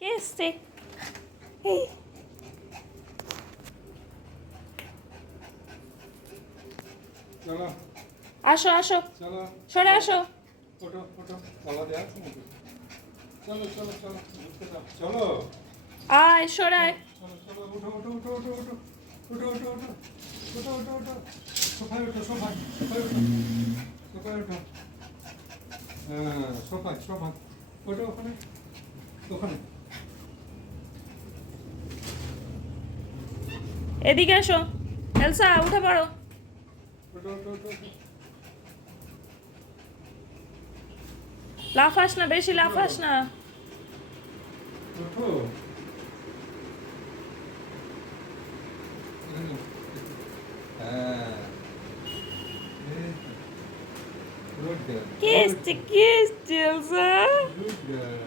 কে এসছে? এই, চলো আসো আসো, চলো সরে আসো। ফটো ফটো কলা দেওয়া আছে নাকি? চলো চলো চলো ঘুরতে যাও চলো আয় সরায়। চলো চলো উঠো উঠো উঠো উঠো উঠো উঠো উঠো উঠো উঠো উঠো উঠো সোফায় উঠো সোফায় সোফায় উঠো সোফায় উঠো হ্যাঁ সোফায় সোফায় ওঠো ওখানে ওখানে এদিকে এসো, এলসা উঠে পড়ো। ওঠো ওঠো ওঠো ওঠো। লাফাস না, বেশি লাফাস না। ওঠো হ্যাঁ এই তো। Good girl. কে এসছে, কে এসছে এলসা? Good girl.